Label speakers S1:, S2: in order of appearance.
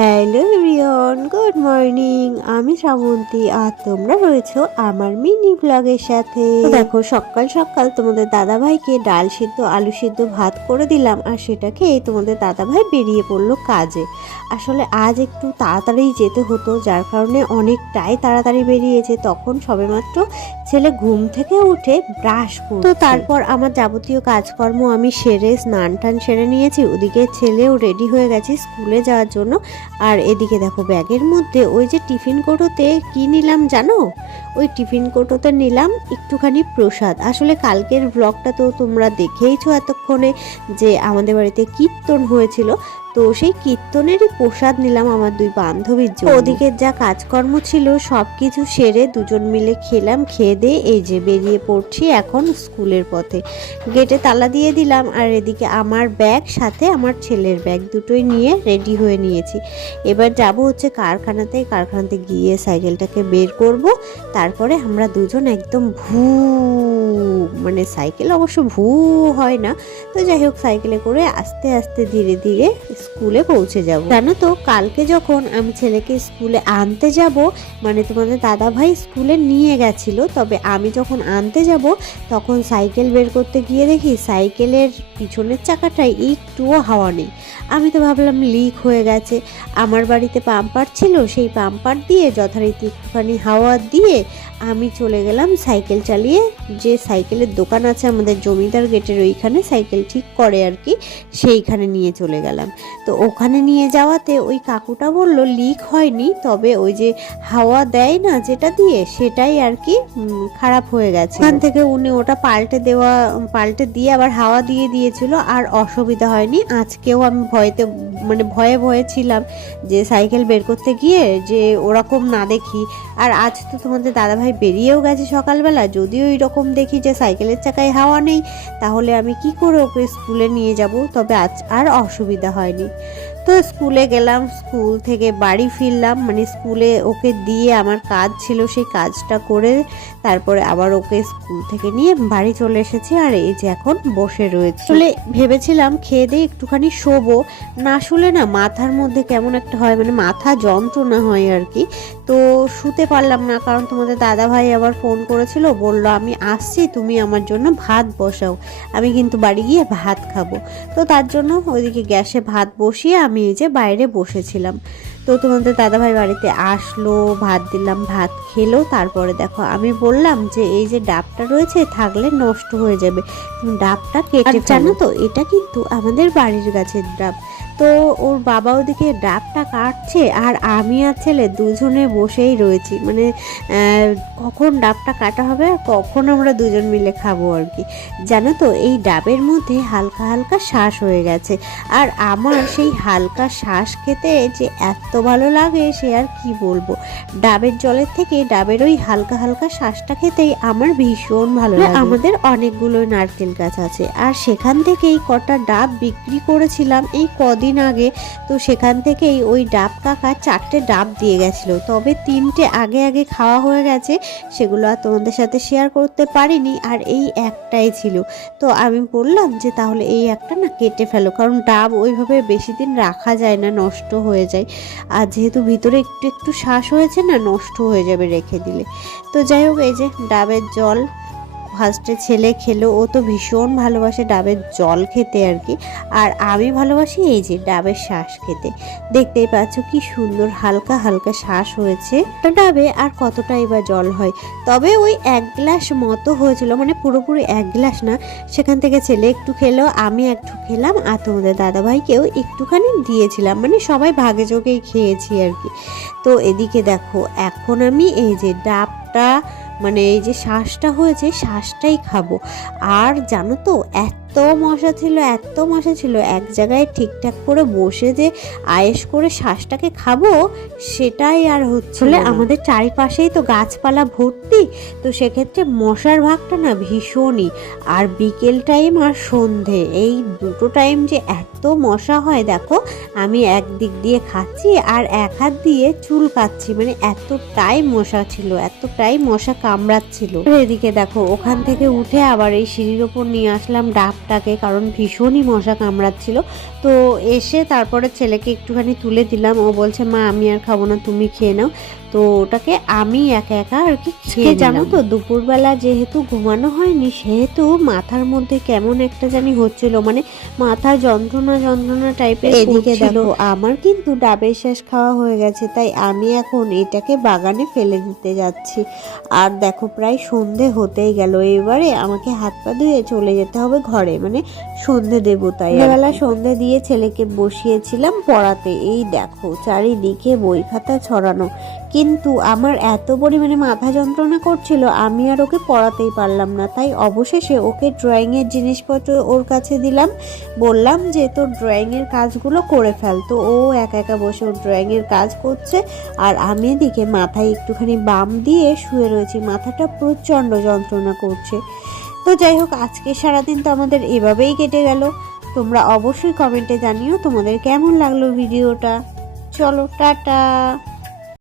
S1: Hello everyone, good morning. আমি শ্রাবন্তী আর তোমরা রয়েছো আমার মিনি ব্লগের সাথে। দেখো, সকাল সকাল তোমাদের দাদাভাইকে ডাল সিদ্ধ, আলু সিদ্ধ ভাত করে দিলাম আর সেটা খেয়ে তোমাদের দাদাভাই বেরিয়ে পড়ল কাজে। আসলে আজ একটু তাড়াতাড়ি যেতে হতো, যার কারণে অনেকটাই তাড়াতাড়ি বেরিয়েছে। তখন সবেমাত্র ছেলে ঘুম থেকে উঠে ব্রাশ করতো তো তারপর আমার যাবতীয় কাজকর্ম আমি সেরে স্নান টান সেরে নিয়েছি। ওদিকে ছেলেও রেডি হয়ে গেছে স্কুলে যাওয়ার জন্য। আর এদিকে দেখো ব্যাগের মধ্যে ওই যে টিফিন কোটোতে কি নিলাম জানো? ওই টিফিন কোটোতে নিলাম একটুখানি প্রসাদ। আসলে কালকের ব্লগটা তো তোমরা দেখেইছো এতক্ষণে যে আমাদের বাড়িতে কীর্তন হয়েছিল। তো সেই কীর্তনেরই প্রসাদ নিলাম আমার দুই বান্ধবীর জন্য। ওদিকে যা কাজকর্ম ছিল সব কিছু সেরে দুজন মিলে খেলাম, খেয়ে দিয়ে এই যে বেরিয়ে পড়ছি এখন স্কুলের পথে। গেটে তালা দিয়ে দিলাম, আর এদিকে আমার ব্যাগ, সাথে আমার ছেলের ব্যাগ দুটোই নিয়ে রেডি হয়ে নিয়েছি। এবার যাব হচ্ছে কারখানাতে কারখানাতে গিয়ে সাইকেলটাকে বের করব। তারপরে আমরা দুজন একদম ভু মানে সাইকেল অবশ্য ভু হয় না। তো যাই হোক, সাইকেলে করে আস্তে আস্তে ধীরে ধীরে স্কুলে পৌঁছে যাব। জানো তো, কালকে যখন আমি ছেলেকে স্কুলে আনতে যাব মানে তোমাদের দাদা ভাই স্কুলে নিয়ে গেছিল, তবে আমি যখন আনতে যাব, তখন সাইকেল বের করতে গিয়ে দেখি সাইকেলের পিছনের চাকাটায় একটুও হাওয়া নেই। আমি তো ভাবলাম লিক হয়ে গেছে। আমার বাড়িতে পাম্পার ছিল, সেই পাম্পার দিয়ে যথারীতি একটুখানি হাওয়া দিয়ে আমি চলে গেলাম সাইকেল চালিয়ে, যে সাইকেলের দোকান আছে আমাদের জমিদার গেটের ওইখানে, সাইকেল ঠিক করে আর কি, সেইখানে নিয়ে চলে গেলাম। তো ওখানে নিয়ে যাওয়াতে ওই কাকুটা বলল, লিক হয়নি, তবে ওই যে হাওয়া দেয় না যেটা দিয়ে, সেটাই আর কি খারাপ হয়ে গেছে। ওখান থেকে উনি ওটা পাল্টে দেওয়া, পাল্টে দিয়ে আবার হাওয়া দিয়ে দিয়েছিল, আর অসুবিধা হয়নি। আজকেও আমি ভয়েতে মানে ভয়ে ভয়ে ছিলাম যে সাইকেল বের করতে গিয়ে যে ওরকম না দেখি। আর আজ তো তোমাদের দাদাভাই বেরিয়েও গেছে সকালবেলা, যদিও ওই রকম দেখি যে সাইকেলের চাকায় হাওয়া নেই, তাহলে আমি কি করে ওকে স্কুলে নিয়ে যাব? তবে আজ আর অসুবিধা হয়নি। তো স্কুলে গেলাম, স্কুল থেকে বাড়ি ফিরলাম মানে স্কুলে ওকে দিয়ে আমার কাজ ছিল, সেই কাজটা করে তারপরে আবার ওকে স্কুল থেকে নিয়ে বাড়ি চলে এসেছি, আর এই যে এখন বসে রয়েছে। আসলে ভেবেছিলাম খেয়ে দিয়ে একটুখানি শোবো, না শুলে না মাথার মধ্যে কেমন একটা হয় মানে মাথা যন্ত্রণা হয় আর কি তো শুতে পারলাম না কারণ তোমাদের দাদা ভাই আবার ফোন করেছিল বলল আমি আসছি তুমি আমার জন্য ভাত বসাও আমি কিন্তু বাড়ি গিয়ে ভাত খাব। তো তার জন্য ওইদিকে গ্যাসে ভাত বসিয়ে আমি এই যে বাইরে বসেছিলাম। তো তোমাদের দাদাভাই বাড়িতে আসলো ভাত দিলাম ভাত খেলো তারপরে দেখো আমি বললাম যে এই যে ডাবটা রয়েছে থাকলে নষ্ট হয়ে যাবে। ডাবটা কেটে জানো তো এটা কিন্তু আমাদের বাড়ির গাছের ডাব। তো ওর বাবা ওদিকে ডাবটা কাটছে আর আমি আর ছেলে দুজনে বসেই রয়েছি। মানে কখন ডাবটা কাটা হবে আর কখন আমরা দুজন মিলে খাব আর কি। জানো তো এই ডাবের মধ্যে হালকা হালকা শ্বাস হয়ে গেছে। আর আমার সেই হালকা শ্বাস খেতে যে এত ভালো লাগে সে আর কি বলব? ডাবের জলের থেকে ডাবের ওই হালকা হালকা শ্বাসটা খেতেই আমার ভীষণ ভালো লাগে। আমাদের অনেকগুলো নারকেল গাছ আছে। আর সেখান থেকেই কটা ডাব বিক্রি করেছিলাম। এই কদিন আগে তো সেখান থেকেই ওই ডাব কাকা চারটে ডাব দিয়ে গেছিল। তবে তিনটে আগে আগে খাওয়া হয়ে গেছে, সেগুলো আর তোমাদের সাথে শেয়ার করতে পারিনি আর এই একটাই ছিল। তো আমি বললাম যে তাহলে এই একটা না কেটে ফেলো, কারণ ডাব ওইভাবে বেশি দিন রাখা যায় না, নষ্ট হয়ে যায়। আর যেহেতু ভিতরে একটু একটু শ্বাস হয়েছে না, নষ্ট হয়ে যাবে রেখে দিলে। তো যাই হোক, এই যে ডাবের জল ফার্স্টে ছেলে খেলো, ও তো ভীষণ ভালোবাসে ডাবের জল খেতে আর কি। আর আমি ভালোবাসি এই যে ডাবের শ্বাস খেতে। দেখতেই পাচ্ছ কি সুন্দর হালকা হালকা শ্বাস হয়েছে ডাবে আর কতটা এবার জল হয়। তবে ওই এক গ্লাস মতো হয়েছিল মানে পুরোপুরি এক গ্লাস না। সেখান থেকে ছেলে একটু খেলো, আমি একটু খেলাম, আর তোমাদের দাদাভাইকেও একটুখানি দিয়েছিলাম। মানে সবাই ভাগে যোগেই খেয়েছি আর কি। তো এদিকে দেখো, এখন আমি এই যে ডাবটা মানে এই যে শ্বাসটা হয়েছে শ্বাসটাই খাব। আর জানো তো এত মশা ছিল এত মশা ছিল এক জায়গায় ঠিকঠাক করে বসে যে আয়েস করে শ্বাসটাকে খাব সেটাই আর হচ্ছিল আমাদের চারিপাশেই তো গাছপালা ভর্তি তো সেক্ষেত্রে মশার ভাগটা না ভীষণই। আর বিকেল টাইম আর সন্ধে এই দুটো টাইম যে এত মশা হয় দেখো আমি এক দিক দিয়ে খাচ্ছি আর এক হাত দিয়ে চুল কাচ্ছি মানে এতটাই মশা ছিল এতটাই মশা কামড়াচ্ছিল। এদিকে দেখো ওখান থেকে উঠে আবার এই সিঁড়ির ওপর নিয়ে আসলাম ডাবটাকে কারণ ভীষণই মশা কামড়াচ্ছিল। তো এসে তারপরে ছেলেকে একটুখানি তুলে দিলাম। ও বলছে, মা, আমি আর খাব না, তুমি খেয়ে নাও। তো ওটাকে আমি একা একা আর কি খেয়ে জানো তো। দুপুরবেলা যেহেতু ঘুমানো হয়নি সেহেতু মাথার মধ্যে কেমন একটা জানি হচ্ছিল। মানে মাথা যন্ত্রণা যন্ত্রণা টাইপের এদিকে দেখো। আমার কিন্তু ডাবের শ্বাস খাওয়া হয়ে গেছে তাই আমি এখন এটাকে বাগানে ফেলে দিতে যাচ্ছি। আর দেখো প্রায় সন্ধে হতেই গেল। এবারে আমাকে হাত পা ধুয়ে চলে যেতে হবে ঘরে। মানে সন্ধে দেবো তাই বেলা সন্ধে দিয়ে ছেলেকে বসিয়েছিলাম পড়াতে। এই দেখো চারিদিকে বই খাতা ছড়ানো। কিন্তু আমার এত পরিমাণে মাথা যন্ত্রণা করছিল, আমি আর ওকে পড়াতেই পারলাম না। তাই অবশেষে ওকে ড্রয়িংয়ের জিনিসপত্র ওর কাছে দিলাম, বললাম যে তোর ড্রয়িংয়ের কাজগুলো করে ফেল। তো ও একা একা বসে ওর ড্রয়িংয়ের কাজ করছে আর আমি এদিকে মাথায় একটুখানি বাম দিয়ে শুয়ে রয়েছি, মাথাটা প্রচণ্ড যন্ত্রণা করছে। তো যাই হোক, আজকে সারাদিন তো আমাদের এভাবেই কেটে গেল। তোমরা অবশ্যই কমেন্টে জানিও তোমাদের কেমন লাগল ভিডিওটা। চলো, টাটা।